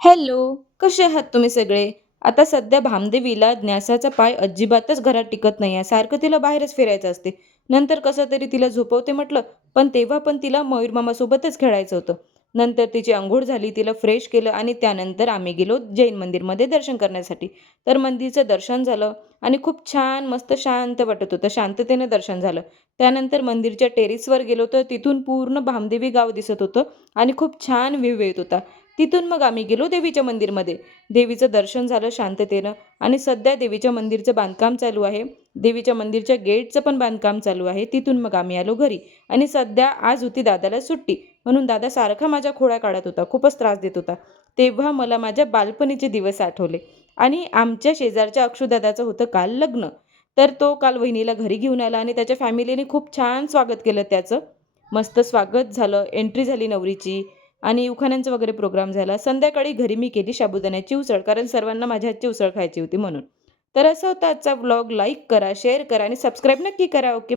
Hello, कसे आहात तुम्ही सगळे? आता सध्या भामदेवीला न्यासाचा पाय अजिबातच घरात टिकत नाहीये. सारखं तिला बाहेरच फिरायचं असते. नंतर कसं तरी तिला झोपवते म्हटलं, पण तेव्हा पण तिला मयूर मामासोबतच खेळायचं होतं. नंतर तिची अंघोळ झाली, तिला फ्रेश केलं आणि त्यानंतर आम्ही गेलो जैन मंदिरमध्ये दर्शन करण्यासाठी. तर मंदिरचं दर्शन झालं आणि खूप छान मस्त शांत वाटत होतं. शांततेनं दर्शन झालं. त्यानंतर मंदिरच्या टेरेसवर गेलो तर तिथून पूर्ण भामदेवी गाव दिसत होतं आणि खूप छान व्ह्यू येत होता. तिथून मग आम्ही गेलो देवीच्या मंदिरमध्ये. देवीचं दर्शन झालं शांततेनं आणि सध्या देवीच्या मंदिरचं बांधकाम चालू आहे. देवीच्या मंदिरच्या गेटचं पण बांधकाम चालू आहे. तिथून मग आम्ही आलो घरी आणि सध्या आज होती दादाला सुट्टी. म्हणून दादा सारखा माझ्या खोड्या काढत होता. खूपच त्रास देत होता. तेव्हा मला माझ्या बालपणीचे दिवस आठवले आणि आमच्या शेजारच्या अक्षुदादाचं होतं काल लग्न. तर तो काल वहिनीला घरी घेऊन आला आणि त्याच्या फॅमिलीने खूप छान स्वागत केलं त्याचं. मस्त स्वागत झालं, एंट्री झाली नवरीची आणि उखाण्यांचा वगैरे प्रोग्राम झाला. संध्याकाळी घरी मी केली साबुदाण्याची उसळ, कारण सर्वांना माझ्या हातची उसळ खायची होती म्हणून. तर असा होता आजचा व्लॉग. लाईक करा, शेअर करा आणि सबस्क्राईब नक्की करा. ओके.